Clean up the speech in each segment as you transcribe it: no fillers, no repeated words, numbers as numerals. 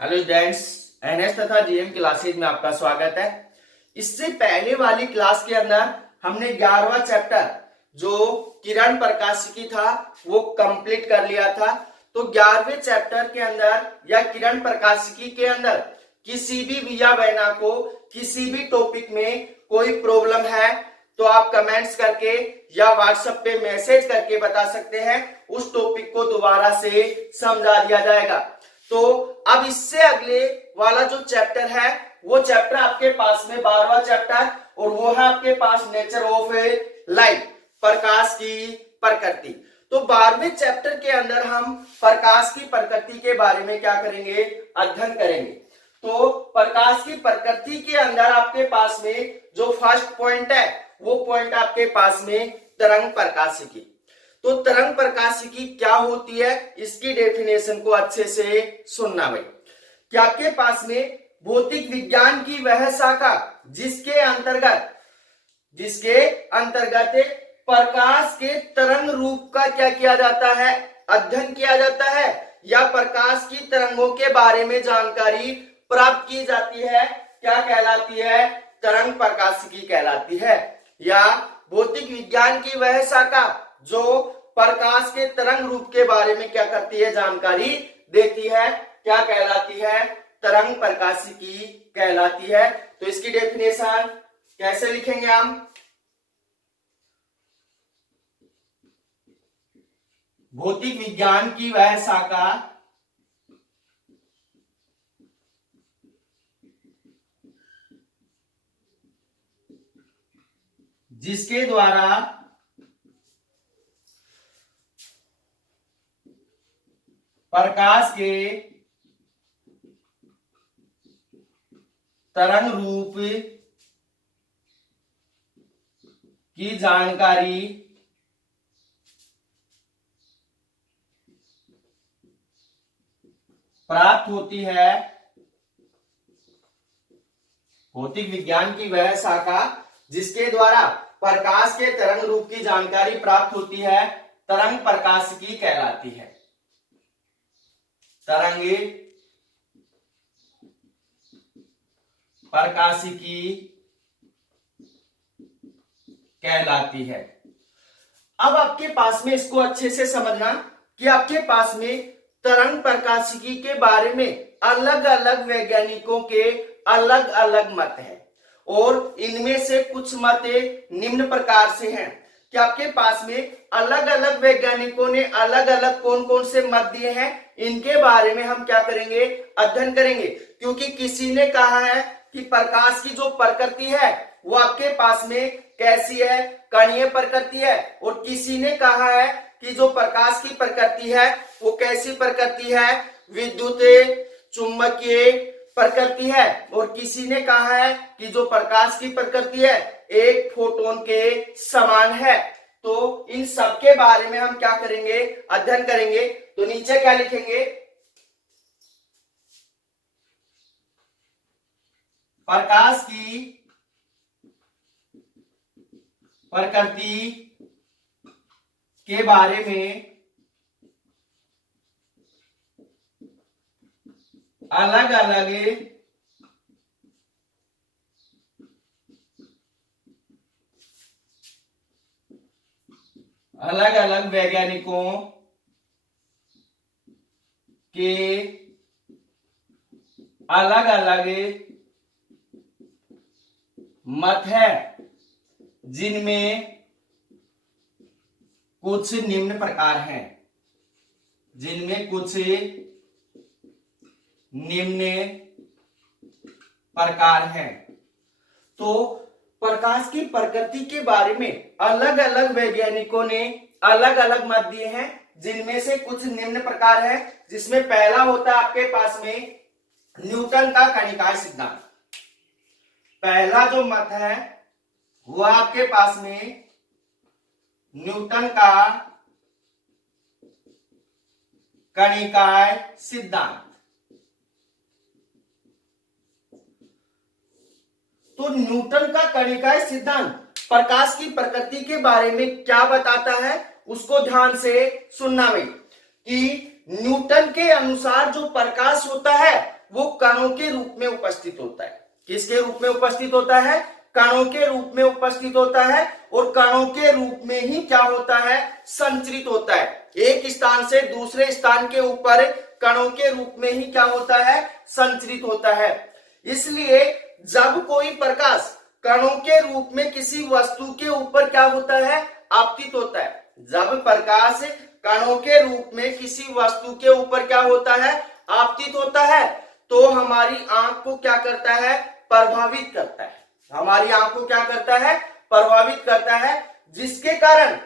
Hello students, NS तथा GM classes में आपका स्वागत है। इससे पहले वाली क्लास के अंदर हमने 11वां चैप्टर जो किरण प्रकाशिकी था वो कंप्लीट कर लिया था। तो 11वें चैप्टर के अंदर या किरण प्रकाशिकी के अंदर किसी भी भैया बहना को किसी भी टॉपिक में कोई प्रॉब्लम है तो आप कमेंट्स करके या व्हाट्सएप पे मैसेज करके बता सकते हैं। उस टॉपिक को दोबारा से समझा दिया जाएगा। तो अब इससे अगले वाला जो चैप्टर है वो चैप्टर आपके पास में 12वां चैप्टर और वो है आपके पास नेचर ऑफ लाइट, प्रकाश की प्रकृति। तो 12वें चैप्टर के अंदर हम प्रकाश की प्रकृति के बारे में क्या करेंगे, अध्ययन करेंगे। तो प्रकाश की प्रकृति के अंदर आपके पास में जो फर्स्ट पॉइंट है वो पॉइंट आपके पास में तरंग प्रकाशिकी। तो तरंग प्रकाशिकी क्या होती है इसकी डेफिनेशन को अच्छे से सुनना भाई। कि आपके पास में भौतिक विज्ञान की वह शाखा जिसके अंतर्गत प्रकाश के तरंग रूप का क्या किया जाता है, अध्ययन किया जाता है, या प्रकाश की तरंगों के बारे में जानकारी प्राप्त की जाती है, क्या कहलाती है, तरंग प्रकाशिकी कहलाती है। या भौतिक विज्ञान की वह शाखा जो प्रकाश के तरंग रूप के बारे में क्या करती है, जानकारी देती है, क्या कहलाती है, तरंग प्रकाशिकी कहलाती है। तो इसकी डेफिनेशन कैसे लिखेंगे हम, भौतिक विज्ञान की वह शाखा जिसके द्वारा प्रकाश के तरंग रूप की जानकारी प्राप्त होती है। भौतिक विज्ञान की वह शाखा जिसके द्वारा प्रकाश के तरंग रूप की जानकारी प्राप्त होती है, तरंग प्रकाशिकी कहलाती है। तरंग प्रकाशिकी कहलाती है। अब आपके पास में इसको अच्छे से समझना कि आपके पास में तरंग प्रकाशिकी के बारे में अलग अलग वैज्ञानिकों के अलग अलग मत हैं और इनमें से कुछ मत निम्न प्रकार से हैं कि आपके पास में अलग अलग वैज्ञानिकों ने अलग अलग कौन कौन से मत दिए हैं, इनके बारे में हम क्या करेंगे, अध्ययन करेंगे। क्योंकि किसी ने कहा है कि प्रकाश की जो प्रकृति है वो आपके पास में कैसी है, कणीय प्रकृति है, और किसी ने कहा है कि जो प्रकाश की प्रकृति है वो कैसी प्रकृति है, विद्युत चुंबकीय प्रकृति है, और किसी ने कहा है कि जो प्रकाश की प्रकृति है एक फोटोन के समान है। तो इन सब के बारे में हम क्या करेंगे, अध्ययन करेंगे। तो नीचे क्या लिखेंगे, प्रकाश की प्रकृति के बारे में अलग अलग वैज्ञानिकों के अलग अलग मत है, जिनमें कुछ निम्न प्रकार हैं, जिनमें कुछ निम्न प्रकार हैं। तो प्रकाश की प्रकृति के बारे में अलग अलग वैज्ञानिकों ने अलग अलग मत दिए हैं, जिनमें से कुछ निम्न प्रकार है। जिसमें पहला होता है आपके पास में न्यूटन का कणिकाय सिद्धांत। पहला जो मत है वो आपके पास में न्यूटन का कणिकाय सिद्धांत। तो न्यूटन का कणिकाय सिद्धांत प्रकाश की प्रकृति के बारे में क्या बताता है उसको ध्यान से सुनना भाई। कि न्यूटन के अनुसार जो प्रकाश होता है वो कणों के रूप में उपस्थित होता है। किसके रूप में उपस्थित होता है? कणों के रूप में उपस्थित होता है, और कणों के रूप में ही क्या होता है? संचरित होता है। एक स्थान से दूसरे स्थान के ऊपर कणों के रूप में ही क्या होता है? संचरित होता है। इसलिए जब कोई प्रकाश कणों के रूप में किसी वस्तु के ऊपर क्या होता है? आपतित होता है। जब प्रकाश कणों के रूप में किसी वस्तु के ऊपर क्या होता है? आपतित होता है, तो हमारी आंख को क्या करता है? प्रभावित करता है। हमारी आंख को क्या करता है? प्रभावित करता है, जिसके कारण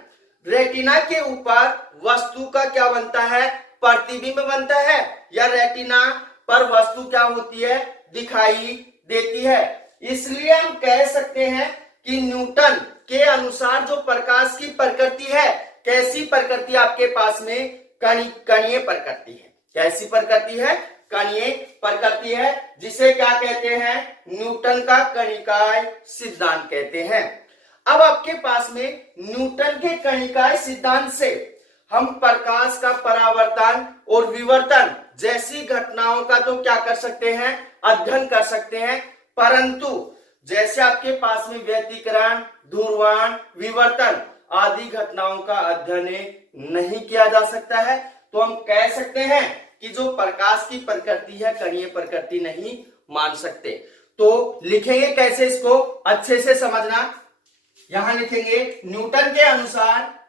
रेटिना के ऊपर वस्तु का क्या बनता है? प्रतिबिंब बनता है, या रेटिना पर वस्तु क्या होती है? दिखाई देती है। इसलिए हम कह सकते हैं कि न्यूटन के अनुसार जो प्रकाश की प्रकृति है, कैसी प्रकृति आपके पास में? कणीय प्रकृति है। कैसी प्रकृति है? कणीय प्रकृति है, जिसे क्या कहते हैं? न्यूटन का कणिकाय सिद्धांत कहते हैं। अब आपके पास में न्यूटन के कणिकाय सिद्धांत से हम प्रकाश का परावर्तन और विवर्तन जैसी घटनाओं का तो क्या कर सकते हैं? अध्ययन कर सकते हैं। परंतु जैसे आपके पास में व्यतिकरण, ध्रुवण, विवर्तन आदि घटनाओं का अध्ययन नहीं किया जा सकता है, तो हम कह सकते हैं कि जो प्रकाश की प्रकृति है, कणीय प्रकृति नहीं मान सकते। तो लिखेंगे कैसे इसको? अच्छे से समझना। यहां लिखेंगे न्यूटन के अनुसार,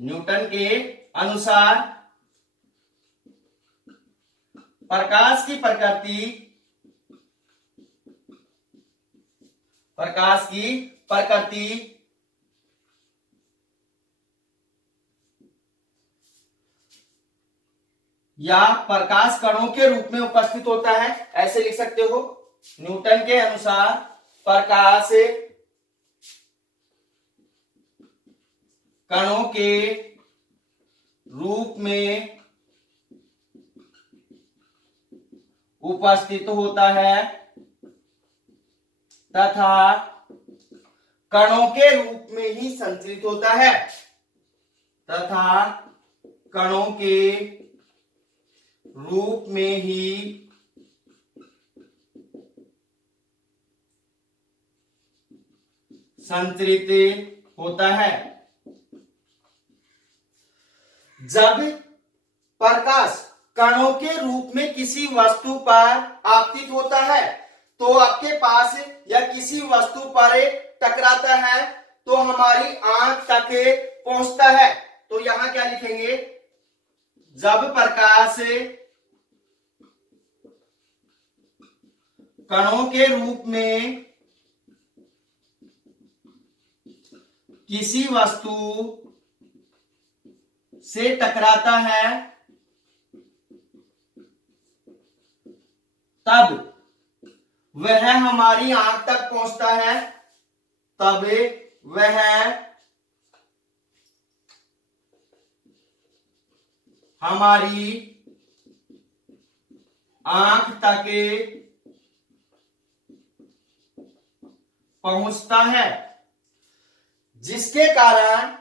न्यूटन के अनुसार प्रकाश की प्रकृति, प्रकाश की प्रकृति या प्रकाश कणों के रूप में उपस्थित होता है, ऐसे लिख सकते हो। न्यूटन के अनुसार प्रकाश कणों के रूप में उपस्थित होता है तथा कणों के रूप में ही संचरित होता है, तथा कणों के रूप में ही संचरित होता है। जब प्रकाश कणों के रूप में किसी वस्तु पर आपतित होता है, तो आपके पास या किसी वस्तु पर टकराता है, तो हमारी आंख तक पहुंचता है। तो यहां क्या लिखेंगे? जब प्रकाश कणों के रूप में किसी वस्तु से टकराता है, तब वह हमारी आंख तक पहुंचता है, तब वह हमारी आंख तक पहुंचता है, जिसके कारण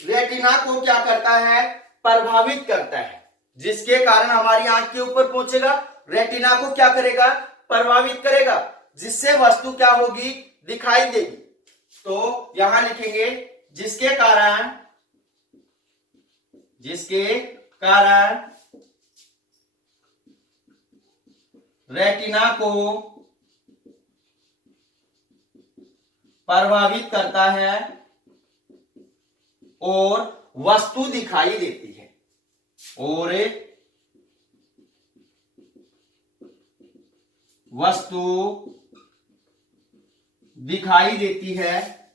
रेटिना को क्या करता है? प्रभावित करता है। जिसके कारण हमारी आंख के ऊपर पहुंचेगा, रेटिना को क्या करेगा? प्रभावित करेगा, जिससे वस्तु क्या होगी? दिखाई देगी। तो यहां लिखेंगे जिसके कारण रेटिना को प्रभावित करता है और वस्तु दिखाई देती है, और वस्तु दिखाई देती है,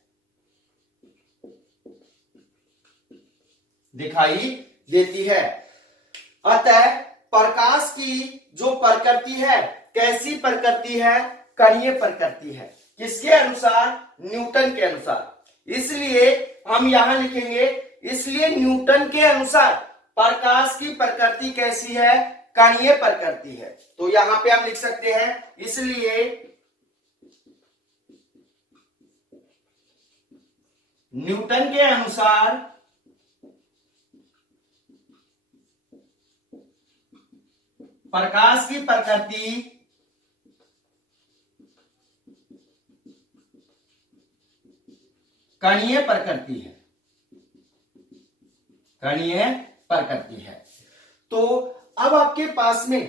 दिखाई देती है। अतः प्रकाश की जो प्रकृति है, कैसी प्रकृति है? कणीय प्रकृति है। किसके अनुसार? न्यूटन के अनुसार। इसलिए हम यहां लिखेंगे, इसलिए न्यूटन के अनुसार प्रकाश की प्रकृति कैसी है? कणीय प्रकृति है। तो यहां पे आप लिख सकते हैं, इसलिए न्यूटन के अनुसार प्रकाश की प्रकृति कणीय प्रकृति है, कणीय प्रकृति है। तो अब आपके पास में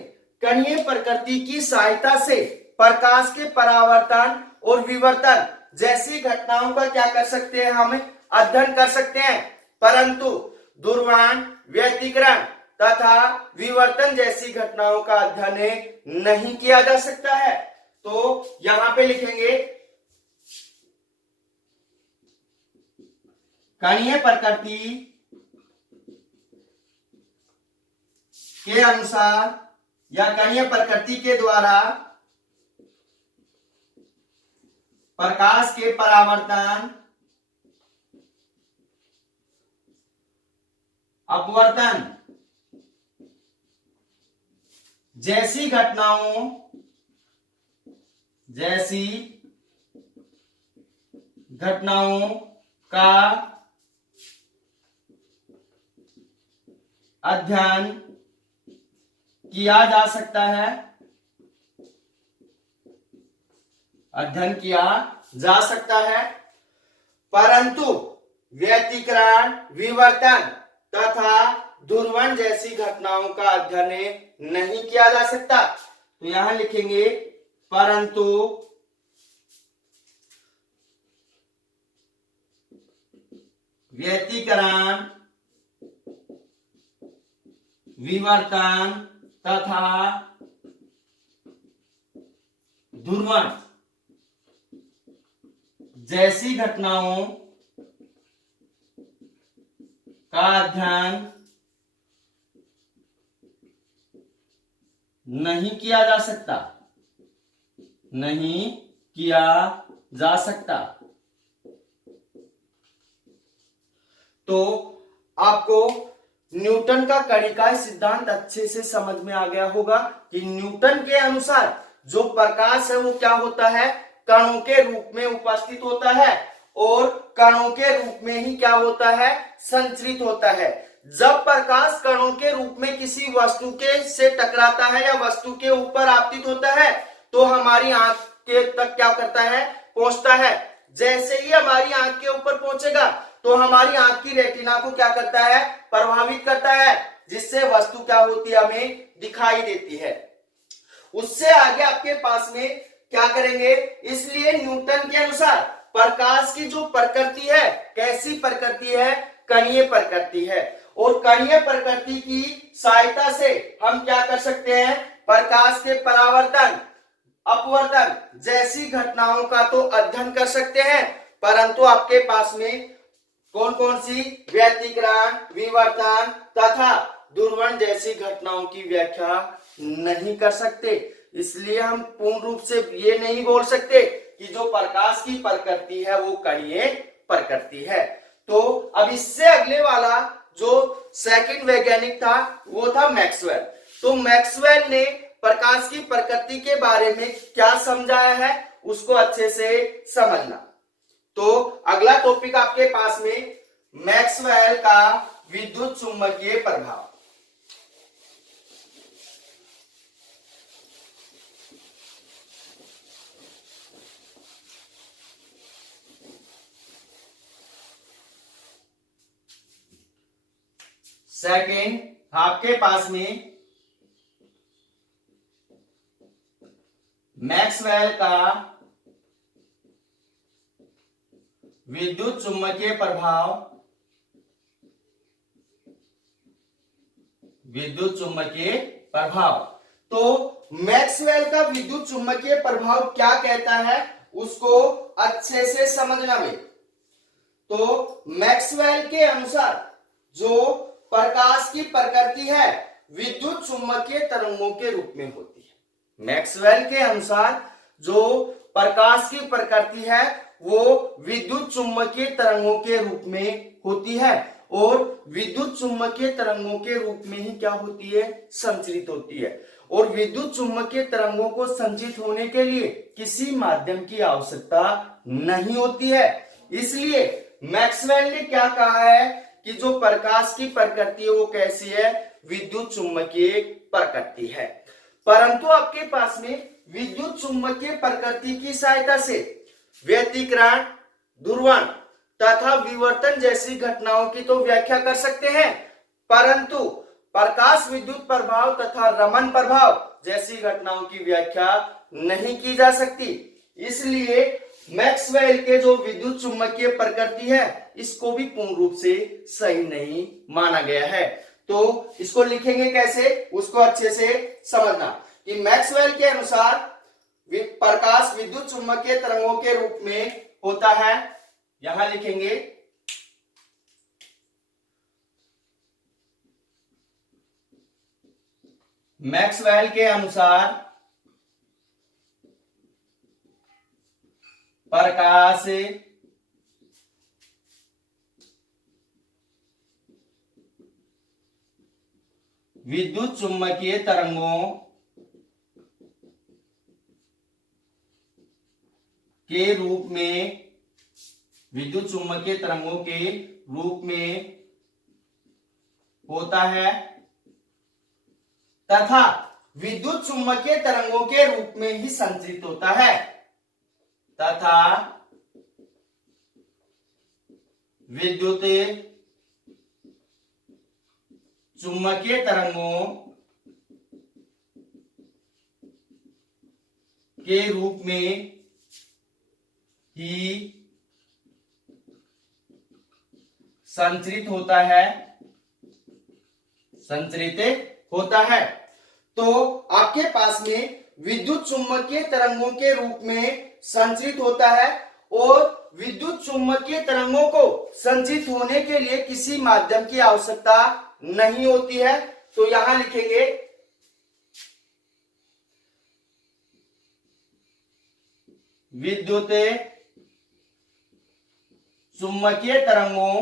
कणीय प्रकृति की सहायता से प्रकाश के परावर्तन और विवर्तन जैसी घटनाओं का क्या कर सकते हैं, हम अध्ययन कर सकते हैं, परंतु ध्रुवण, व्यतिकरण तथा विवर्तन जैसी घटनाओं का अध्ययन नहीं किया जा सकता है। तो यहां पे लिखेंगे कणीय प्रकृति के अनुसार या कणीय प्रकृति के द्वारा प्रकाश के परावर्तन, अपवर्तन जैसी घटनाओं का अध्ययन किया जा सकता है, अध्ययन किया जा सकता है, परंतु व्यतिकरण, विवर्तन तथा ध्रुवण जैसी घटनाओं का अध्ययन नहीं किया जा सकता। तो यहां लिखेंगे परंतु व्यतिकरण, विवर्तन तथा ध्रुवण जैसी घटनाओं का अध्ययन नहीं किया जा सकता, नहीं किया जा सकता। तो आपको न्यूटन का कणिकाय सिद्धांत अच्छे से समझ में आ गया होगा कि न्यूटन के अनुसार जो प्रकाश है वो क्या होता है, कणों के रूप में उपस्थित होता है और कणों के रूप में ही क्या होता है, संचरित होता है। जब प्रकाश कणों के रूप में किसी वस्तु के से टकराता है या वस्तु के ऊपर आपतित होता है तो हमारी आंख के तक क्या करता है, पहुंचता है। जैसे ही हमारी आंख के ऊपर पहुंचेगा तो हमारी आंख की रेटिना को क्या करता है, प्रभावित करता है, जिससे वस्तु क्या होती है, हमें दिखाई देती है। उससे आगे आपके पास में क्या करेंगे, इसलिए न्यूटन के अनुसार प्रकाश की जो प्रकृति है कैसी प्रकृति है, कणीय प्रकृति है, और कणीय प्रकृति की सहायता से हम क्या कर सकते हैं, प्रकाश के परावर्तन, अपवर्तन जैसी घटनाओं का तो अध्ययन कर सकते हैं, परंतु आपके पास में कौन कौन सी, व्यतिकरण, विवर्तन तथा ध्रुवण जैसी घटनाओं की व्याख्या नहीं कर सकते। इसलिए हम पूर्ण रूप से ये नहीं बोल सकते कि जो प्रकाश की प्रकृति है वो कणीय प्रकृति है। तो अब इससे अगले वाला जो सेकंड वैज्ञानिक था वो था मैक्सवेल। तो मैक्सवेल ने प्रकाश की प्रकृति के बारे में क्या समझाया है उसको अच्छे से समझना। तो अगला टॉपिक आपके पास में मैक्सवेल का विद्युत चुंबकीय प्रभाव। सेकंड आपके पास में मैक्सवेल का विद्युत चुंबकीय प्रभाव, विद्युत चुंबकीय प्रभाव। तो मैक्सवेल का विद्युत चुंबकीय प्रभाव क्या कहता है उसको अच्छे से समझना में। तो मैक्सवेल के अनुसार जो प्रकाश की प्रकृति है विद्युत चुंबकीय तरंगों के रूप में होती है। मैक्सवेल के अनुसार जो प्रकाश की प्रकृति है वो विद्युत चुंबकीय तरंगों के रूप में होती है और विद्युत चुंबकीय तरंगों के रूप में ही क्या होती है, संचरित होती है। और विद्युत चुंबकीय तरंगों को संचित होने के लिए किसी माध्यम की आवश्यकता नहीं होती है। इसलिए मैक्सवेल ने क्या कहा है कि जो प्रकाश की प्रकृति है वो कैसी है, विद्युत चुम्बकीय प्रकृति है। परंतु आपके पास में विद्युत चुम्बकीय प्रकृति की सहायता से व्यतिकरण, ध्रुवण तथा विवर्तन जैसी घटनाओं की तो व्याख्या कर सकते हैं, परंतु प्रकाश विद्युत प्रभाव तथा रमन प्रभाव जैसी घटनाओं की व्याख्या नहीं की जा सकती। इसलिए मैक्सवेल के जो विद्युत चुम्बकीय प्रकृति है इसको भी पूर्ण रूप से सही नहीं माना गया है। तो इसको लिखेंगे कैसे, उसको अच्छे से समझना कि मैक्सवेल के अनुसार प्रकाश विद्युत चुम्बकीय तरंगों के रूप में होता है। यहां लिखेंगे मैक्सवेल के अनुसार प्रकाश विद्युत चुम्बकीय तरंगों के रूप में, विद्युत चुम्बकीय तरंगों के रूप में होता है तथा विद्युत चुम्बकीय तरंगों के रूप में ही संचरित होता है तथा विद्युत चुम्बकीय तरंगों के रूप में ही संचरित होता है, संचरित होता है। तो आपके पास में विद्युत चुम्बकीय तरंगों के रूप में संचरित होता है और विद्युत चुम्बकीय तरंगों को संचरित होने के लिए किसी माध्यम की आवश्यकता नहीं होती है। तो यहां लिखेंगे विद्युत चुम्बकीय तरंगों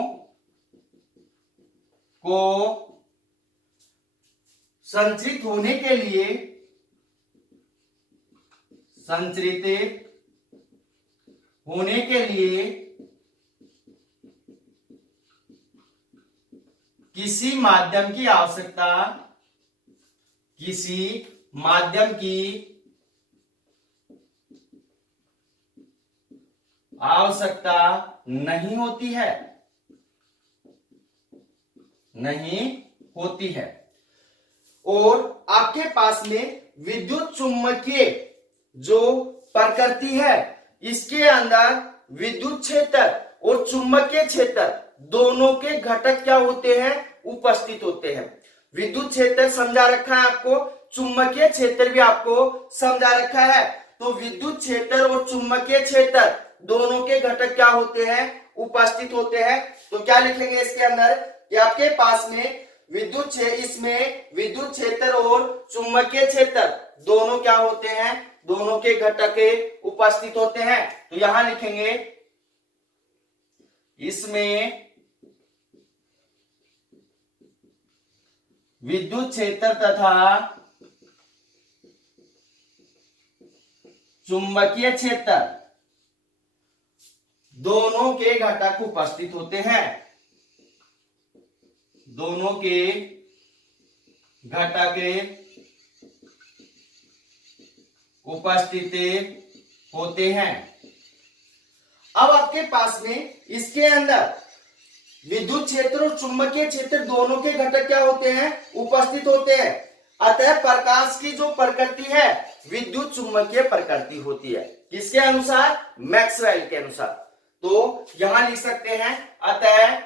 को संचरित होने के लिए, संचरित होने के लिए किसी माध्यम की आवश्यकता, किसी माध्यम की आवश्यकता नहीं होती है, नहीं होती है। और आपके पास में विद्युत चुम्बकीय जो प्रकृति है इसके अंदर विद्युत क्षेत्र और चुंबकीय क्षेत्र दोनों के घटक क्या होते हैं, उपस्थित होते हैं। विद्युत क्षेत्र समझा रखा है आपको, चुंबकीय क्षेत्र भी आपको समझा रखा है। तो विद्युत क्षेत्र और चुंबकीय क्षेत्र दोनों के घटक क्या होते हैं, उपस्थित होते हैं। तो क्या लिखेंगे इसके अंदर कि आपके पास में विद्युत इसमें विद्युत क्षेत्र और चुंबकीय क्षेत्र दोनों क्या होते हैं, दोनों के घटक उपस्थित होते हैं। तो यहां लिखेंगे इसमें विद्युत क्षेत्र तथा चुंबकीय क्षेत्र दोनों के घटक उपस्थित होते हैं, दोनों के घटक उपस्थित होते हैं। अब आपके पास में इसके अंदर विद्युत क्षेत्र और चुंबकीय क्षेत्र दोनों के घटक क्या होते हैं, उपस्थित होते हैं। अतः प्रकाश की जो प्रकृति है विद्युत चुंबकीय प्रकृति होती है। किसके अनुसार, मैक्सवेल के अनुसार। तो यहां लिख सकते हैं अतः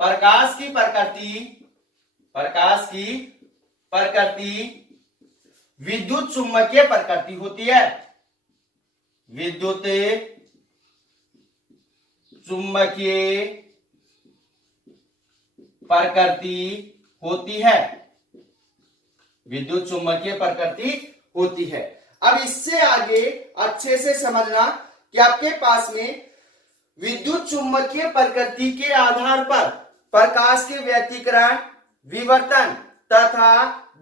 प्रकाश की प्रकृति विद्युत चुंबकीय प्रकृति होती है, विद्युत चुंबकीय प्रकृति होती है, विद्युत चुंबकीय प्रकृति होती है। अब इससे आगे अच्छे से समझना कि आपके पास में विद्युत चुंबकीय प्रकृति के आधार पर प्रकाश के व्यतिकरण, विवर्तन तथा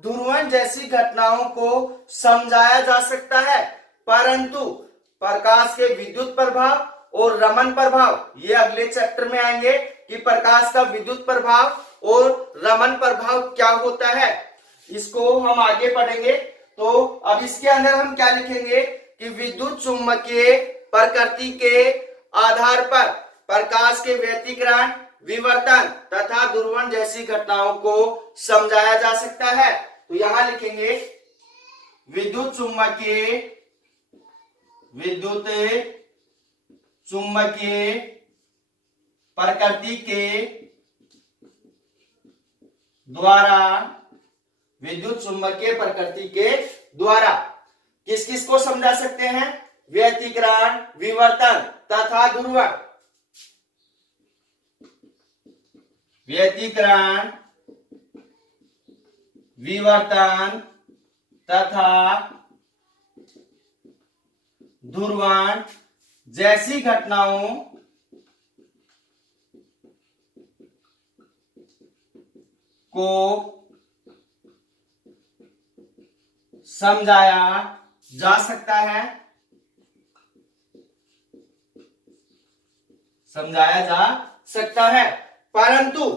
ध्रुवण जैसी घटनाओं को समझाया जा सकता है, परंतु प्रकाश के विद्युत प्रभाव और रमन प्रभाव, ये अगले चैप्टर में आएंगे कि प्रकाश का विद्युत प्रभाव और रमन प्रभाव क्या होता है, इसको हम आगे पढ़ेंगे। तो अब इसके अंदर हम क्या लिखेंगे कि विद्युत चुम्बकीय प्रकृति के आधार पर प्रकाश के व्यतिकरण, विवर्तन तथा ध्रुवण जैसी घटनाओं को समझाया जा सकता है। तो यहां लिखेंगे विद्युत चुम्बकीय प्रकृति के द्वारा, विद्युत चुम्बकीय प्रकृति के द्वारा किस किस को समझा सकते हैं, व्यतिकरण, विवर्तन तथा ध्रुवण। व्यतिकरण, विवर्तन तथा ध्रुवण जैसी घटनाओं को समझाया जा सकता है, समझाया जा सकता है, परंतु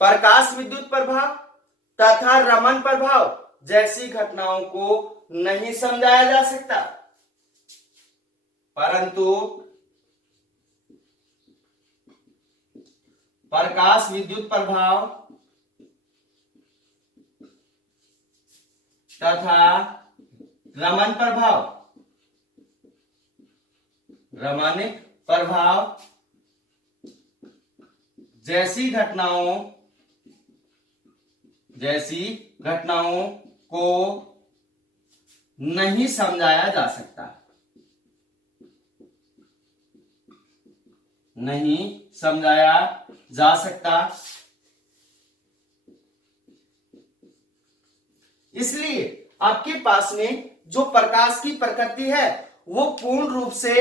प्रकाश विद्युत प्रभाव तथा रमन प्रभाव जैसी घटनाओं को नहीं समझाया जा सकता। परंतु प्रकाश विद्युत प्रभाव तथा रमन प्रभाव जैसी घटनाओं को नहीं समझाया जा सकता, नहीं समझाया जा सकता। इसलिए आपके पास में जो प्रकाश की प्रकृति है वो पूर्ण रूप से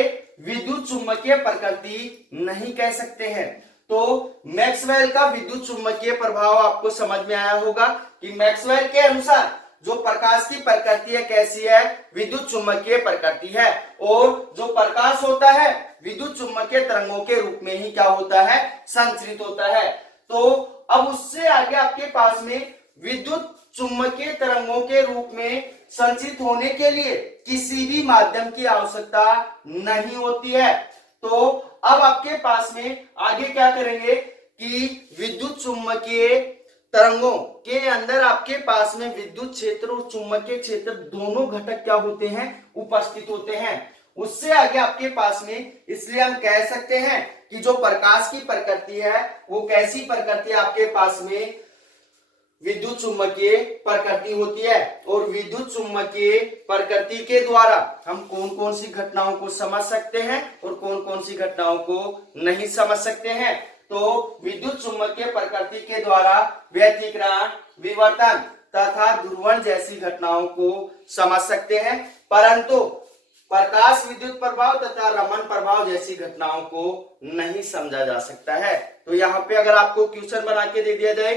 विद्युत चुम्बकीय प्रकृति नहीं कह सकते हैं। तो मैक्सवेल का विद्युत चुम्बकीय प्रभाव आपको समझ में आया होगा कि मैक्सवेल के अनुसार जो प्रकाश की प्रकृति है कैसी है, विद्युत चुम्बकीय प्रकृति है, और जो प्रकाश होता है विद्युत चुम्बकीय तरंगों के रूप में ही क्या होता है, संचरित होता है। तो अब उससे आगे आपके पास में विद्युत चुम्बकीय तरंगों के रूप में संचित होने के लिए किसी भी माध्यम की आवश्यकता नहीं होती है। तो अब आपके पास में आगे क्या करेंगे कि विद्युत चुम्बकीय तरंगों के अंदर आपके पास में विद्युत क्षेत्र और चुम्बकीय क्षेत्र दोनों घटक क्या होते हैं, उपस्थित होते हैं। उससे आगे आपके पास में इसलिए हम कह सकते हैं कि जो प्रकाश की प्रकृति है वो कैसी प्रकृति आपके पास में विद्युत चुम्बकीय प्रकृति होती है। और विद्युत चुम्बकीय प्रकृति के द्वारा हम कौन कौन सी घटनाओं को समझ सकते हैं और कौन कौन सी घटनाओं को नहीं समझ सकते हैं। तो विद्युत चुम्बकीय प्रकृति के द्वारा व्यतिकरण, विवर्तन तथा ध्रुवण जैसी घटनाओं को समझ सकते हैं, परंतु प्रकाश विद्युत प्रभाव तथा रमन प्रभाव जैसी घटनाओं को नहीं समझा जा सकता है। तो यहाँ पे अगर आपको क्वेश्चन बना के दे दिया जाए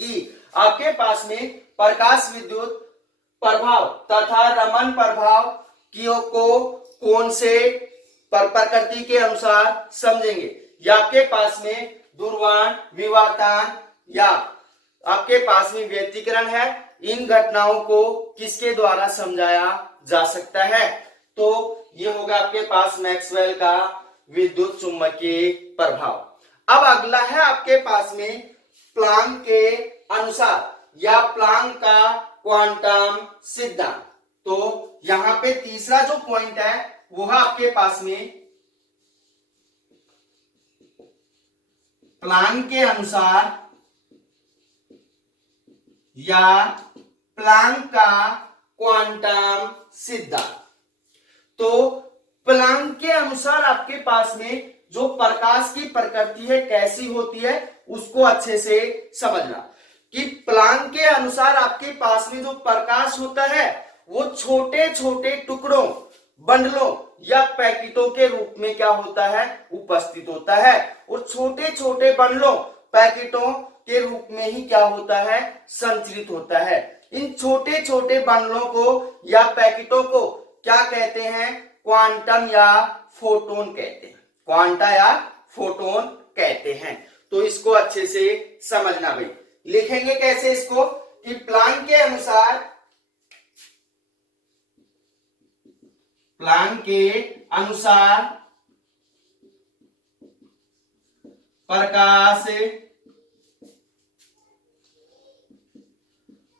कि आपके पास में प्रकाश विद्युत प्रभाव तथा रमन प्रभाव को कौन से प्रकृति के अनुसार समझेंगे, या आपके पास में ध्रुवण, विवर्तन या आपके पास में व्यतिकरण है, इन घटनाओं को किसके द्वारा समझाया जा सकता है। तो ये होगा आपके पास मैक्सवेल का विद्युत चुम्बकीय प्रभाव। अब अगला है आपके पास में प्लांक के अनुसार या प्लांक का क्वांटम सिद्धांत। तो यहां पे तीसरा जो पॉइंट है वो है आपके पास में प्लांक के अनुसार या प्लांक का क्वांटम सिद्धांत। तो प्लांक के अनुसार आपके पास में जो प्रकाश की प्रकृति है कैसी होती है उसको अच्छे से समझना कि प्लांक के अनुसार आपके पास में जो प्रकाश होता है वो छोटे छोटे टुकड़ों, बंडलों या पैकेटों के रूप में क्या होता है, उपस्थित होता है। और छोटे छोटे बंडलों, पैकेटों के रूप में ही क्या होता है, संचरित होता है। इन छोटे छोटे बंडलों को या पैकेटों को क्या कहते हैं, क्वांटम या फोटोन कहते हैं, क्वांटा या फोटोन कहते हैं। तो इसको अच्छे से समझना भाई। लिखेंगे कैसे इसको कि प्लैंक के अनुसार प्रकाश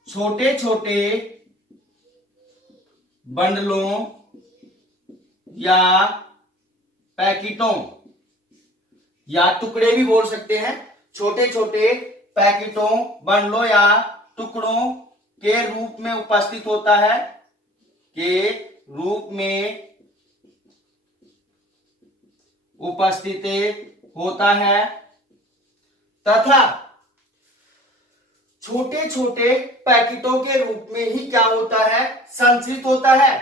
छोटे छोटे बंडलों या पैकेटों या टुकड़े भी बोल सकते हैं, छोटे छोटे पैकेटों, बंडलों या टुकड़ों के रूप में उपस्थित होता है, के रूप में उपस्थित होता है तथा छोटे छोटे पैकेटों के रूप में ही क्या होता है, संचित होता है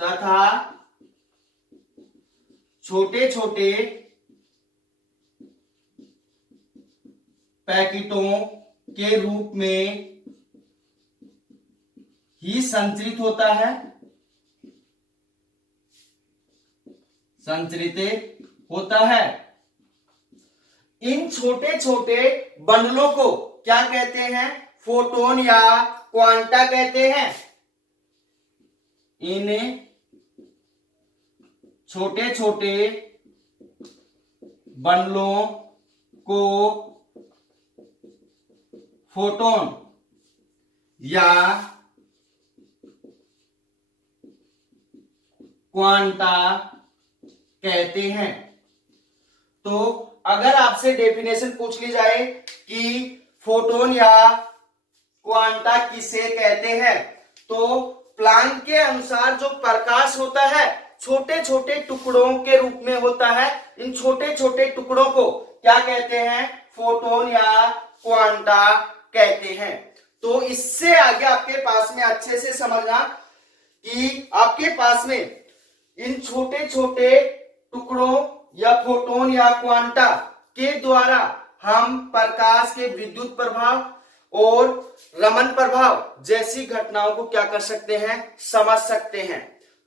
तथा छोटे छोटे पैकेटों के रूप में ही संचरित होता है, संचरित होता है। इन छोटे छोटे बंडलों को क्या कहते हैं, फोटोन या क्वांटा कहते हैं। इन छोटे छोटे बंडलों को फोटोन या क्वांटा कहते हैं। तो अगर आपसे डेफिनेशन पूछ ली जाए कि फोटोन या क्वांटा किसे कहते हैं, तो प्लैंक के अनुसार जो प्रकाश होता है छोटे छोटे टुकड़ों के रूप में होता है। इन छोटे छोटे टुकड़ों को क्या कहते हैं, फोटोन या क्वांटा कहते हैं। तो इससे आगे आपके पास में अच्छे से समझना कि आपके पास में इन छोटे छोटे टुकड़ों या फोटोन या क्वांटा के द्वारा हम प्रकाश के विद्युत प्रभाव और रमन प्रभाव जैसी घटनाओं को क्या कर सकते हैं, समझ सकते हैं।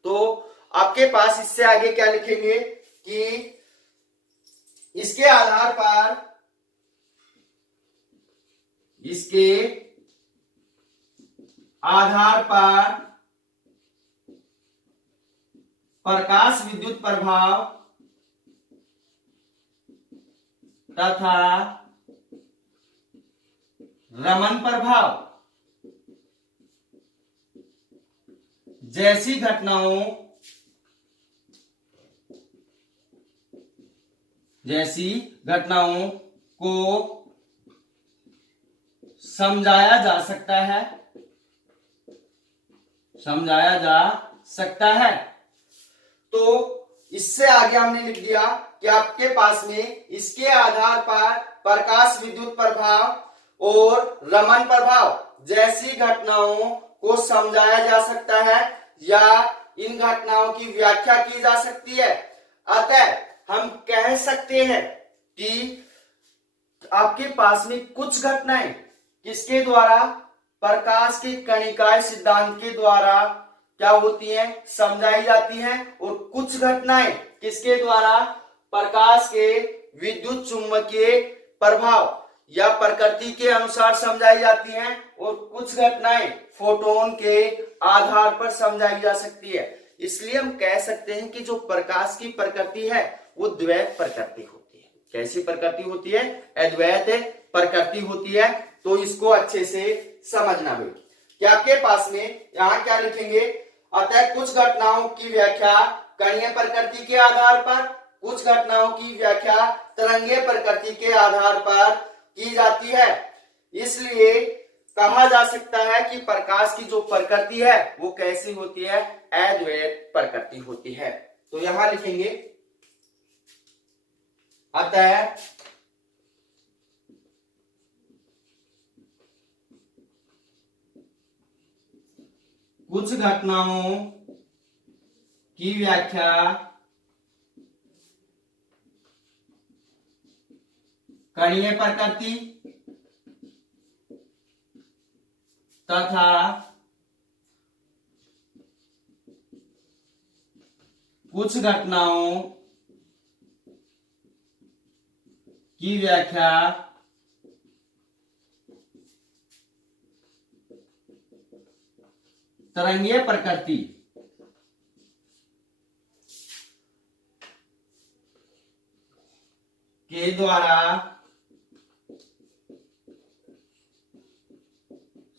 तो आपके पास इससे आगे क्या लिखेंगे कि इसके आधार पर प्रकाश विद्युत प्रभाव तथा रमन प्रभाव जैसी घटनाओं को समझाया जा सकता है। तो इससे आगे हमने लिख दिया कि आपके पास में इसके आधार पर प्रकाश विद्युत प्रभाव और रमन प्रभाव जैसी घटनाओं को समझाया जा सकता है या इन घटनाओं की व्याख्या की जा सकती है। अतः हम कह सकते हैं कि आपके पास में कुछ घटनाएं किसके द्वारा, प्रकाश के कणिकाय सिद्धांत के द्वारा क्या होती हैं, समझाई जाती हैं, और कुछ घटनाएं किसके द्वारा, प्रकाश के विद्युत चुंबकीय प्रभाव या प्रकृति के अनुसार समझाई जाती हैं, और कुछ घटनाएं फोटोन के आधार पर समझाई जा सकती है। इसलिए हम कह सकते हैं कि जो प्रकाश की प्रकृति है वो द्वैत प्रकृति होती है। कैसी प्रकृति होती है, अद्वैत प्रकृति होती है। तो इसको अच्छे से समझना भाई कि आपके पास में यहां क्या लिखेंगे, अतः कुछ घटनाओं की व्याख्या कणीय प्रकृति के आधार पर, कुछ घटनाओं की व्याख्या तरंगीय प्रकृति के आधार पर की जाती है। इसलिए कहा जा सकता है कि प्रकाश की जो प्रकृति है वो कैसी होती है, अद्वैत प्रकृति होती है। तो यहां लिखेंगे अतः कुछ घटनाओं की व्याख्या कणीय प्रकृति तथा कुछ घटनाओं की व्याख्या तरंगीय प्रकृति के द्वारा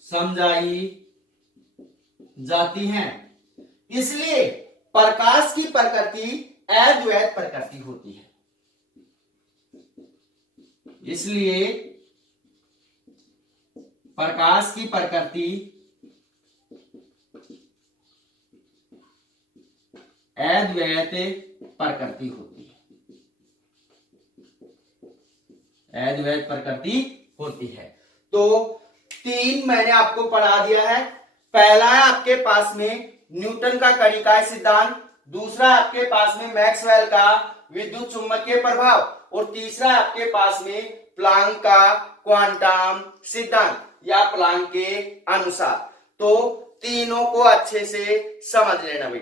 समझाई जाती हैं। इसलिए प्रकाश की प्रकृति अद्वैत प्रकृति होती है। इसलिए प्रकाश की प्रकृति अद्वैत प्रकृति होती है। अद्वैत प्रकृति होती है। तो 3 मैंने आपको पढ़ा दिया है। पहला है आपके पास में न्यूटन का कणिकाय सिद्धांत, दूसरा आपके पास में मैक्सवेल का विद्युत चुंबकीय प्रभाव, और तीसरा आपके पास में प्लांक का क्वांटम सिद्धांत या प्लांक के अनुसार। तो तीनों को अच्छे से समझ लेना भाई।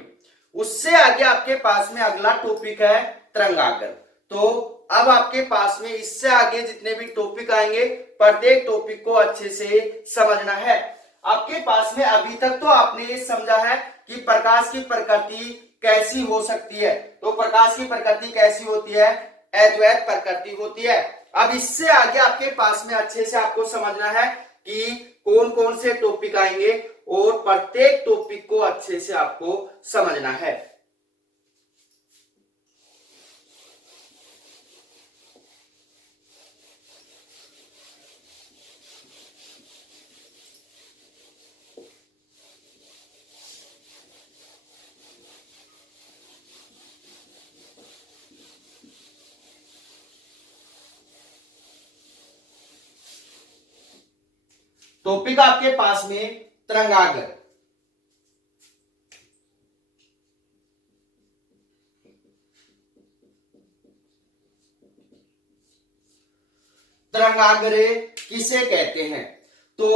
उससे आगे आपके पास में अगला टॉपिक है तरंगाग्र। तो अब आपके पास में इससे आगे जितने भी टॉपिक आएंगे प्रत्येक टॉपिक को अच्छे से समझना है। आपके पास में अभी तक तो आपने ये समझा है कि प्रकाश की प्रकृति कैसी हो सकती है। तो प्रकाश की प्रकृति कैसी होती है? अद्वैत प्रकृति होती है। अब इससे आगे आपके पास में अच्छे से आपको समझना है कि कौन कौन से टॉपिक आएंगे और प्रत्येक टॉपिक को अच्छे से आपको समझना है। टॉपिक आपके पास में तरंगाग्र। तरंगाग्र किसे कहते हैं तो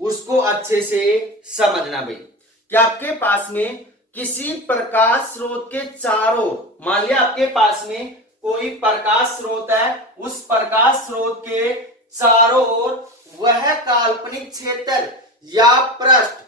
उसको अच्छे से समझना भाई। कि आपके पास में किसी प्रकाश स्रोत के चारों, मान लिया आपके पास में कोई प्रकाश स्रोत है, उस प्रकाश स्रोत के चारों ओर वह काल्पनिक क्षेत्र या पृष्ठ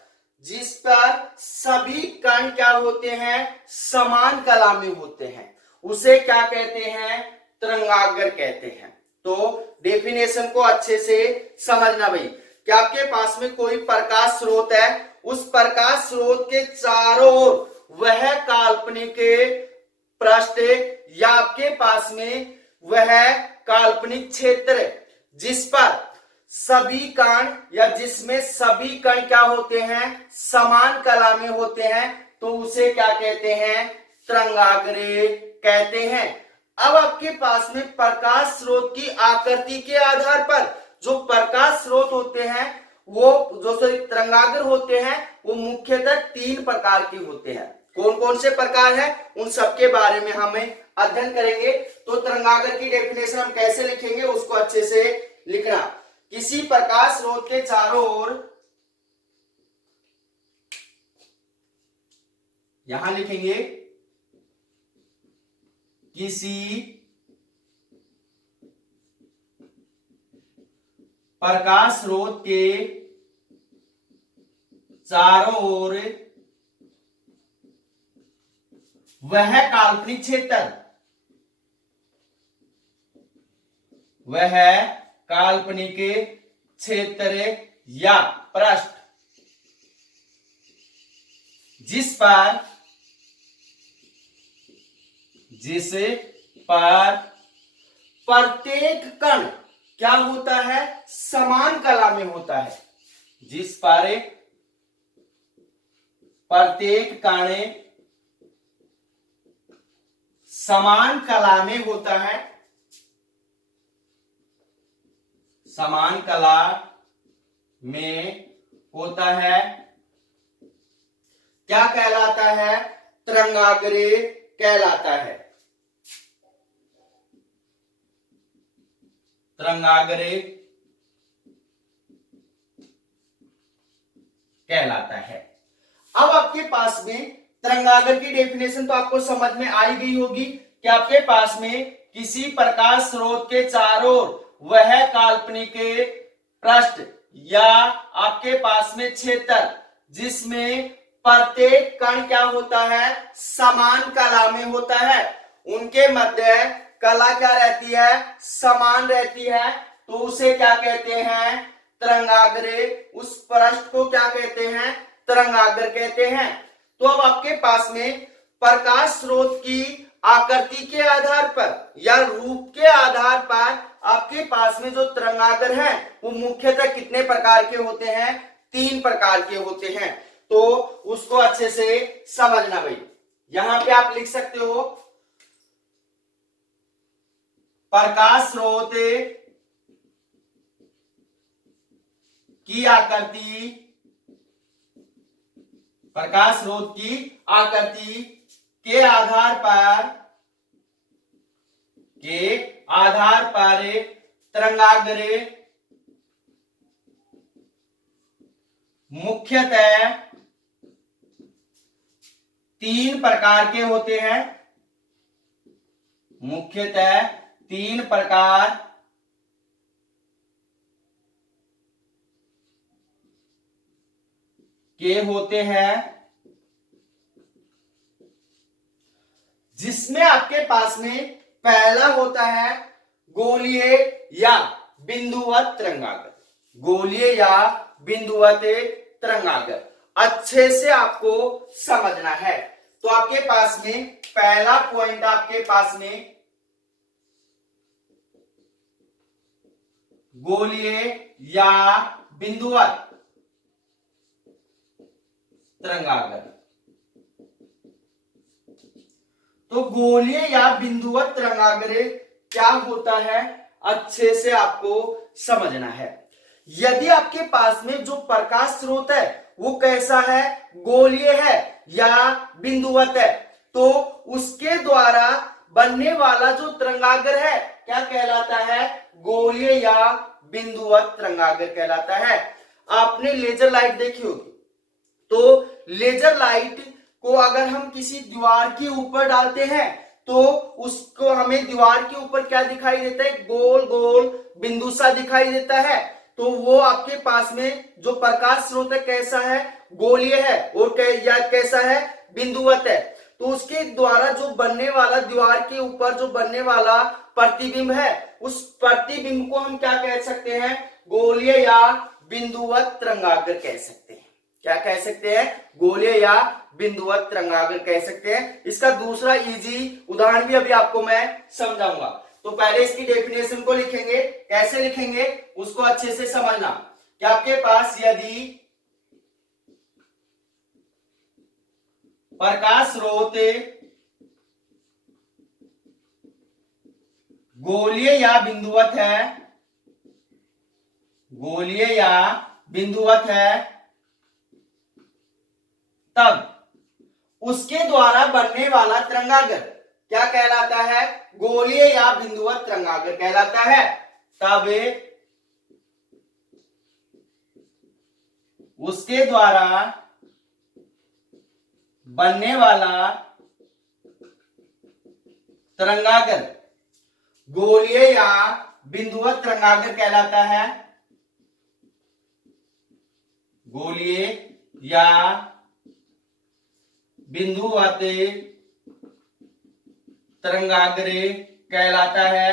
जिस पर सभी कण क्या होते हैं? समान कला में होते हैं, उसे क्या कहते हैं? तरंगाग्र कहते हैं। तो डेफिनेशन को अच्छे से समझना भाई। कि आपके पास में कोई प्रकाश स्रोत है, उस प्रकाश स्रोत के चारों ओर वह काल्पनिक पृष्ठ या आपके पास में वह काल्पनिक क्षेत्र जिस पर सभी कण या जिसमें सभी कण क्या होते हैं? समान कला में होते हैं, तो उसे क्या कहते हैं? तरंगाग्र कहते हैं। अब आपके पास में प्रकाश स्रोत की आकृति के आधार पर जो प्रकाश स्रोत होते हैं वो जो तरंगाग्र होते हैं वो मुख्यतः 3 प्रकार के होते हैं। कौन कौन से प्रकार हैं उन सबके बारे में हमें अध्ययन करेंगे। तो तरंगाग्र की डेफिनेशन हम कैसे लिखेंगे उसको अच्छे से लिखना। किसी प्रकाश स्रोत के चारों ओर, यहां लिखेंगे किसी प्रकाश स्रोत के चारों ओर वह काल्पनिक क्षेत्र, वह काल्पनिक क्षेत्र या पृष्ठ जिस पर प्रत्येक कण क्या होता है? समान कला में होता है। जिस पर प्रत्येक कण समान कला में होता है, समान कला में होता है, क्या कहलाता है? तरंगाग्र कहलाता है। तरंगाग्र कहलाता है। अब आपके पास में तरंगागर की डेफिनेशन तो आपको समझ में आई गई होगी कि आपके पास में किसी प्रकाश स्रोत के चारों ओर वह काल्पनिक पृष्ठ या आपके पास में क्षेत्र जिसमें प्रत्येक कण क्या होता है, समान कला में होता है, उनके मध्य कला क्या रहती है, समान रहती है, तो उसे क्या कहते हैं, तरंगाग्र। उस पृष्ठ को क्या कहते हैं, तरंगाग्र कहते हैं। तो अब आपके पास में प्रकाश स्रोत की आकृति के आधार पर या रूप के आधार पर आपके पास में जो तरंगाग्र है वो मुख्यतः कितने प्रकार के होते हैं, 3 प्रकार के होते हैं। तो उसको अच्छे से समझना भाई। यहां पे आप लिख सकते हो प्रकाश स्रोत की आकृति, प्रकाश स्रोत की आकृति के आधार पर तरंगाग्र मुख्यतः 3 प्रकार के होते हैं, मुख्यतः 3 प्रकार के होते हैं, जिसमें आपके पास में पहला होता है गोलीय या बिंदुवत तरंगाग्र, गोलीय या बिंदुवत तरंगाग्र। अच्छे से आपको समझना है। तो आपके पास में पहला पॉइंट आपके पास में गोलीय या बिंदुवत तरंगाग्र। तो गोलीय या बिंदुवत तरंगाग्र क्या होता है, अच्छे से आपको समझना है। यदि आपके पास में जो प्रकाश स्रोत है वो कैसा है, गोलीय है या बिंदुवत है, तो उसके द्वारा बनने वाला जो तरंगाग्र है क्या कहलाता है, गोलीय या बिंदुवत तरंगाग्र कहलाता है। आपने लेजर लाइट देखी होगी, तो लेजर लाइट को अगर हम किसी दीवार के ऊपर डालते हैं तो उसको हमें दीवार के ऊपर क्या दिखाई देता है, गोल गोल बिंदु सा दिखाई देता है। तो वो आपके पास में जो प्रकाश स्रोत है कैसा है, गोलीय है, और कैसा है, बिंदुवत है। तो उसके द्वारा जो बनने वाला, दीवार के ऊपर जो बनने वाला प्रतिबिंब है, उस प्रतिबिंब को हम क्या कह सकते हैं, गोलीय या बिंदुवत तरंगाग्र कह सकते हैं। क्या कह सकते हैं, गोलीय या बिंदुवत तरंगाग्र कह सकते हैं। इसका दूसरा इजी उदाहरण भी अभी आपको मैं समझाऊंगा। तो पहले इसकी डेफिनेशन को लिखेंगे, कैसे लिखेंगे उसको अच्छे से समझना। कि आपके पास यदि प्रकाश स्रोत गोलीय या बिंदुवत है, गोलीय या बिंदुवत है, तब उसके द्वारा बनने वाला तरंगाग्र क्या कहलाता है, गोलीय या बिंदुवत तरंगाग्र कहलाता है। तब उसके द्वारा बनने वाला तरंगाग्र गोलीय या बिंदुवत तरंगाग्र कहलाता है, गोलीय या बिंदुवत तरंगाग्र कहलाता है।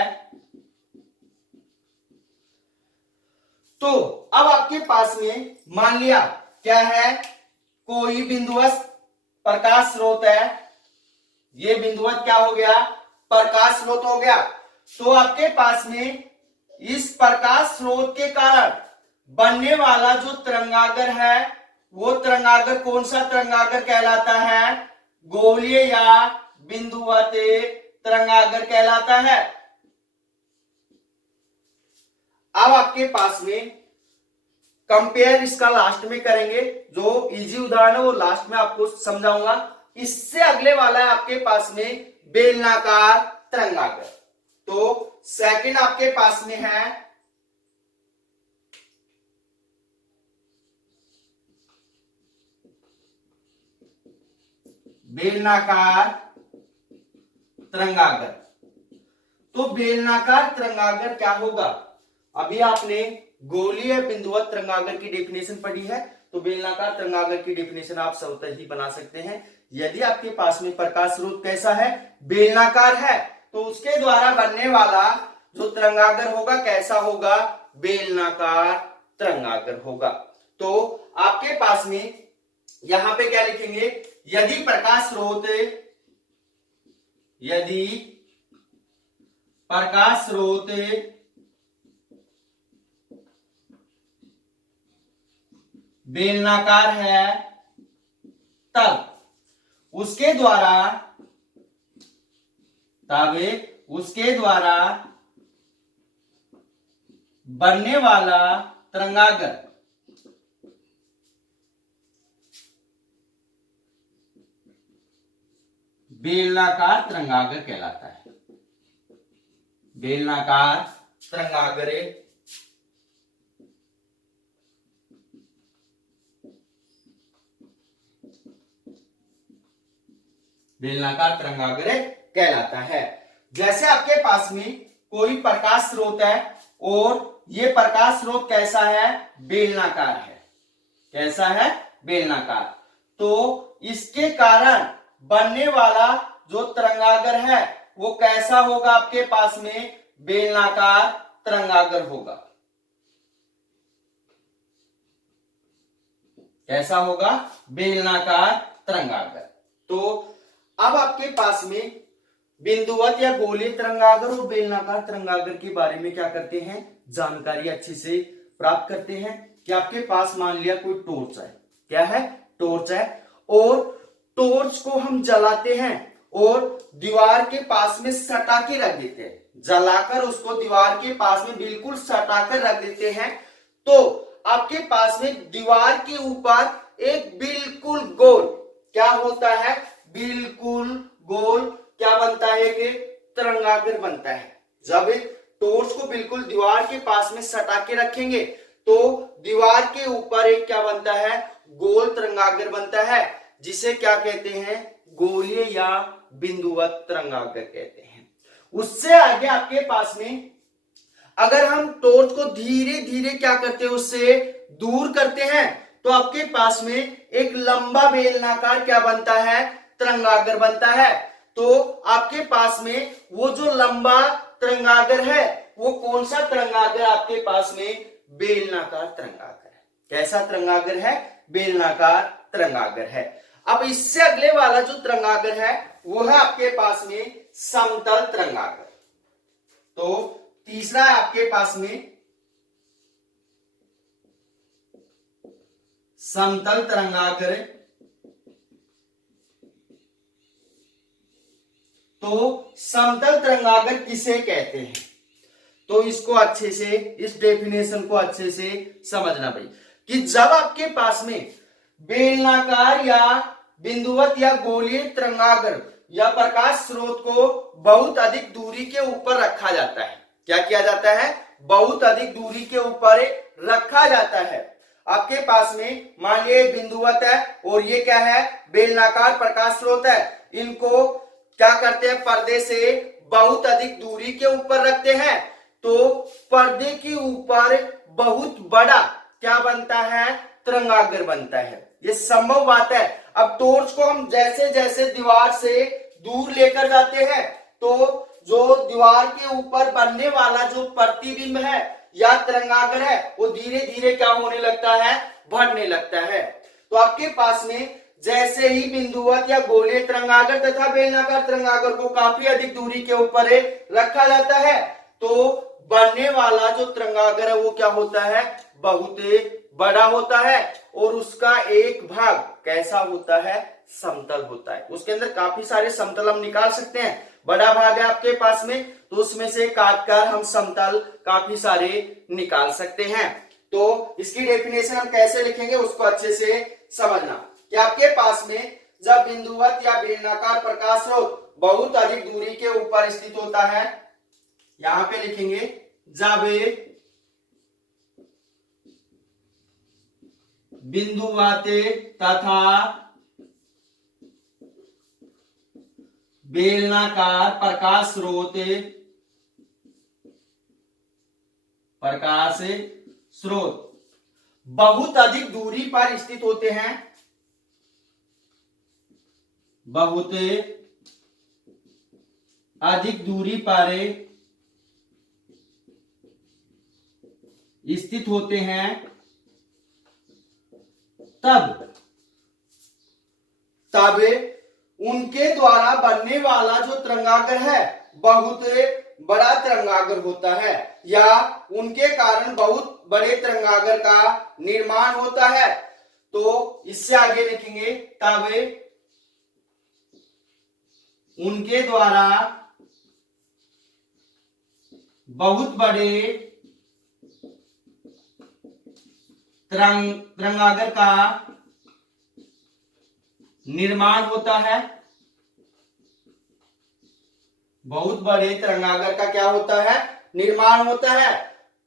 तो अब आपके पास में मान लिया क्या है, कोई बिंदुवत प्रकाश स्रोत है, ये बिंदुवत क्या हो गया, प्रकाश स्रोत हो गया। तो आपके पास में इस प्रकाश स्रोत के कारण बनने वाला जो तरंगाग्र है वो तरंगाग्र कौन सा तरंगाग्र कहलाता है, गोलीय या बिंदुवत तरंगाग्र कहलाता है। अब आपके पास में कंपेयर इसका लास्ट में करेंगे, जो इजी उदाहरण है वो लास्ट में आपको समझाऊंगा। इससे अगले वाला है आपके पास में बेलनाकार तरंगाग्र। तो सेकंड आपके पास में है बेलनाकार तरंगागर। तो बेलनाकार तरंगागर क्या होगा? अभी आपने गोलीय बिंदुवत तरंगागर की डेफिनेशन पढ़ी है, तो बेलनाकार तरंगागर की डेफिनेशन आप स्वतः ही बना सकते हैं। यदि आपके पास में प्रकाश स्रोत कैसा है? बेलनाकार है, तो उसके द्वारा बनने वाला जो तरंगागर होगा कैसा होगा? बेलनाकार तरंगागर होगा। तो आपके पास में यहां पे क्या लिखेंगे? यदि प्रकाश स्रोत बेलनाकार है तब उसके द्वारा बनने वाला तरंगागर बेलनाकार तरंगागर कहलाता है। बेलनाकार तरंगागर कहलाता है। जैसे आपके पास में कोई प्रकाश स्रोत है और ये प्रकाश स्रोत कैसा है? बेलनाकार है। कैसा है? बेलनाकार। तो इसके कारण बनने वाला जो तरंगागर है वो कैसा होगा? आपके पास में बेलनाकार तरंगागर होगा। कैसा होगा? बेलनाकार तरंगागर। तो अब आपके पास में बिंदुवत या गोलीय तरंगागर और बेलनाकार तरंगागर के बारे में क्या करते हैं? जानकारी अच्छे से प्राप्त करते हैं। कि आपके पास मान लिया कोई टॉर्च है। क्या है? टॉर्च है, और टॉर्च को हम जलाते हैं और दीवार के पास में सटा के रख देते हैं। जलाकर उसको दीवार के पास में बिल्कुल सटाकर रख देते हैं, तो आपके पास में दीवार के ऊपर एक बिल्कुल गोल क्या होता है? बिल्कुल गोल क्या बनता है? कि तरंगागर बनता है। जब टॉर्च को बिल्कुल दीवार के पास में सटा के रखेंगे तो दीवार के ऊपर एक क्या बनता है? गोल तरंगागर बनता है, जिसे क्या कहते हैं? गोलीय या बिंदुवत तरंगागर कहते हैं। उससे आगे आपके पास में अगर हम टॉर्च को धीरे धीरे क्या करते हैं? उससे दूर करते हैं, तो आपके पास में एक लंबा बेलनाकार क्या बनता है? तरंगागर बनता है। तो आपके पास में वो जो लंबा तरंगागर है वो कौन सा तरंगागर आपके पास में? बेलनाकार तरंगागर है। कैसा तरंगागर है? बेलनाकार तरंगागर है। अब इससे अगले वाला जो तरंगागर है वो है आपके पास में समतल तरंगागर। तो तीसरा है आपके पास में समतल तरंगागर। तो समतल तरंगागर किसे कहते हैं? तो इसको अच्छे से, इस डेफिनेशन को अच्छे से समझना भाई, कि जब आपके पास में बेलनाकार या बिंदुवत या गोलीय तरंगागर या प्रकाश स्रोत को बहुत अधिक दूरी के ऊपर रखा जाता है। क्या किया जाता है? बहुत अधिक दूरी के ऊपर रखा जाता है। आपके पास में मान लीजिए बिंदुवत है और ये क्या है? बेलनाकार प्रकाश स्रोत है। इनको क्या करते हैं? पर्दे से बहुत अधिक दूरी के ऊपर रखते हैं, तो पर्दे के ऊपर बहुत बड़ा क्या बनता है? तरंगागर बनता है। ये संभव बात है। अब टॉर्च को हम जैसे जैसे दीवार से दूर लेकर जाते हैं, तो जो दीवार के ऊपर बनने वाला जो प्रतिबिंब है या तरंगागर है वो धीरे धीरे क्या होने लगता है? बढ़ने लगता है। तो आपके पास में जैसे ही बिंदुवत या गोलीय तरंगागर तथा बेलनाकार तरंगागर को काफी अधिक दूरी के ऊपर रखा जाता है, तो बनने वाला जो तरंगागर है वो क्या होता है? बहुत बड़ा होता है, और उसका एक भाग कैसा होता है? समतल होता है। उसके अंदर काफी सारे समतल हम निकाल सकते हैं। बड़ा भाग है आपके पास में, तो उसमें से काटकर हम समतल काफी सारे निकाल सकते हैं। तो इसकी डेफिनेशन हम कैसे लिखेंगे उसको अच्छे से समझना, कि आपके पास में जब बिंदुवत या बेलनाकार प्रकाश स्रोत बहुत अधिक दूरी के ऊपर स्थित होता है, यहां पे लिखेंगे जब बिंदुवत तथा बेलनाकार प्रकाश स्रोत बहुत अधिक दूरी पर स्थित होते हैं, बहुत अधिक दूरी पर स्थित होते हैं, तब उनके द्वारा बनने वाला जो तरंगाग्र है बहुत बड़ा तरंगाग्र होता है, या उनके कारण बहुत बड़े तरंगाग्र का निर्माण होता है। तो इससे आगे लिखेंगे, तब उनके द्वारा बहुत बड़े तरंगाग्र का निर्माण होता है, बहुत बड़े तरंगाग्र का क्या होता है, निर्माण होता है।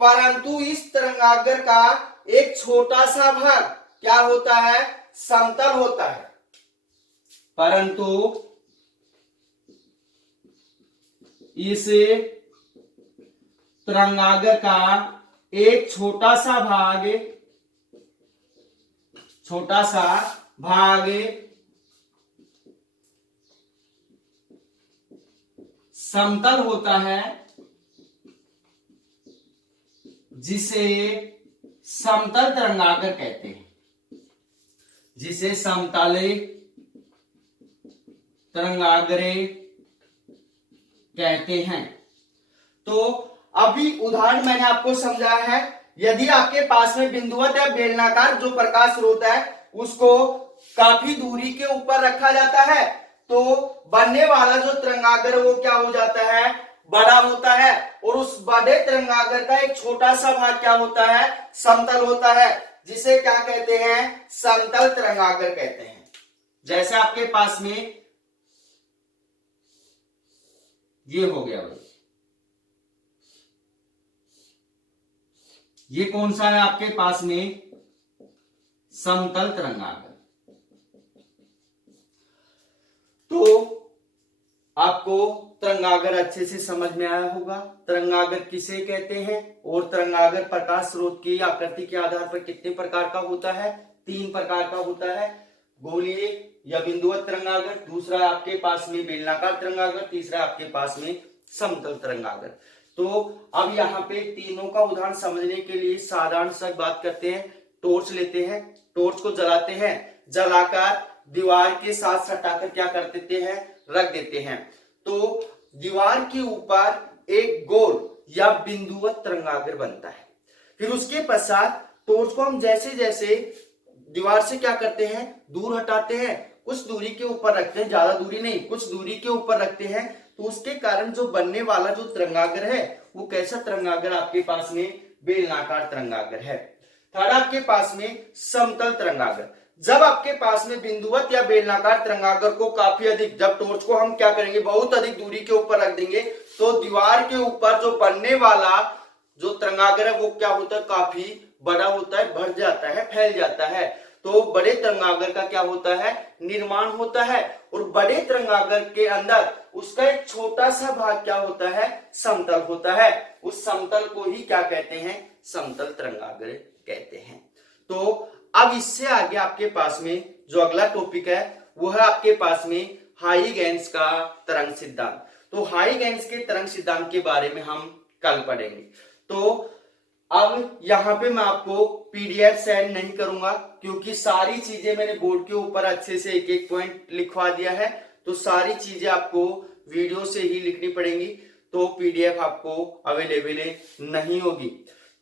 परंतु इस तरंगाग्र का एक छोटा सा भाग क्या होता है, समतल होता है। परंतु इस तरंगाग्र का एक छोटा सा भाग समतल होता है, जिसे समतल तरंगाग्र कहते हैं, जिसे समतल तरंगाग्र कहते हैं। तो अभी उदाहरण मैंने आपको समझाया है। यदि आपके पास में बिंदुवत या बेलनाकार जो प्रकाश स्रोत है उसको काफी दूरी के ऊपर रखा जाता है, तो बनने वाला जो तरंगाग्र वो क्या हो जाता है, बड़ा होता है, और उस बड़े तरंगाग्र का एक छोटा सा भाग क्या होता है, समतल होता है, जिसे क्या कहते हैं, समतल तरंगाग्र कहते हैं। जैसे आपके पास में ये हो गया भाई, ये कौन सा है आपके पास में, समतल तरंगाग्र। तो आपको तरंगाग्र अच्छे से समझ में आया होगा, तरंगाग्र किसे कहते हैं, और तरंगाग्र प्रकाश स्रोत की आकृति के आधार पर कितने प्रकार का होता है, 3 प्रकार का होता है, गोलीय या बिंदुवत तरंगाग्र, दूसरा आपके पास में बेलनाकार तरंगाग्र, तीसरा आपके पास में समतल तरंगाग्र। तो अब यहाँ पे तीनों का उदाहरण समझने के लिए साधारण सा बात करते हैं। टॉर्च लेते हैं, टॉर्च को जलाते हैं, जलाकर दीवार के साथ सटाकर क्या कर देते हैं, रख देते हैं। तो दीवार के ऊपर एक गोल या बिंदुवत तरंगाग्र बनता है। फिर उसके पश्चात टॉर्च को हम जैसे जैसे दीवार से क्या करते हैं, दूर हटाते हैं, कुछ दूरी के ऊपर रखते हैं, ज्यादा दूरी नहीं, कुछ दूरी के ऊपर रखते हैं, तो उसके कारण जो बनने वाला जो तरंगाग्र है वो कैसा तरंगाग्र आपके पास में, बेलनाकार तरंगाग्र है। थर्ड आपके पास में समतल तरंगाग्र। जब आपके पास में बिंदुवत या बेलनाकार तरंगाग्र को काफी अधिक, जब टॉर्च को हम क्या करेंगे, बहुत अधिक दूरी के ऊपर रख देंगे, तो दीवार के ऊपर जो बनने वाला जो तरंगाग्र है वो क्या होता है, काफी बड़ा होता है, बढ़ जाता है, फैल जाता है। तो बड़े तरंगाग्र का क्या होता है, निर्माण होता है, और बड़े तरंगाग्र के अंदर उसका एक छोटा सा भाग क्या होता है, समतल होता है। उस समतल को ही क्या कहते हैं, समतल तरंगाग्र कहते हैं। तो अब इससे आगे आपके पास में जो अगला टॉपिक है वो है आपके पास में हाइगेंस का तरंग सिद्धांत। तो हाइगेंस के तरंग सिद्धांत के बारे में हम कल पढ़ेंगे। तो अब यहाँ पे मैं आपको पीडीएफ सेंड नहीं करूंगा, क्योंकि सारी चीजें मैंने बोर्ड के ऊपर अच्छे से एक एक पॉइंट लिखवा दिया है, तो सारी चीजें आपको वीडियो से ही लिखनी पड़ेंगी, तो पीडीएफ आपको अवेलेबल नहीं होगी।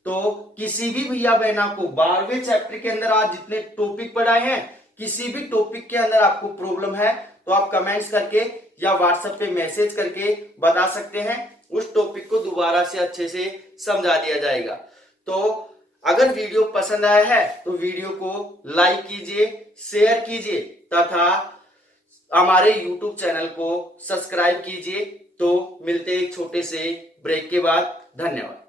तो किसी भी भैया बहना को 12वें चैप्टर के अंदर आज जितने टॉपिक पढ़ाए हैं, किसी भी टॉपिक के अंदर आपको प्रॉब्लम है तो आप कमेंट्स करके या व्हाट्सएप पे मैसेज करके बता सकते हैं, उस टॉपिक को दोबारा से अच्छे से समझा दिया जाएगा। तो अगर वीडियो पसंद आया है तो वीडियो को लाइक कीजिए, शेयर कीजिए तथा हमारे YouTube चैनल को सब्सक्राइब कीजिए। तो मिलते एक छोटे से ब्रेक के बाद, धन्यवाद।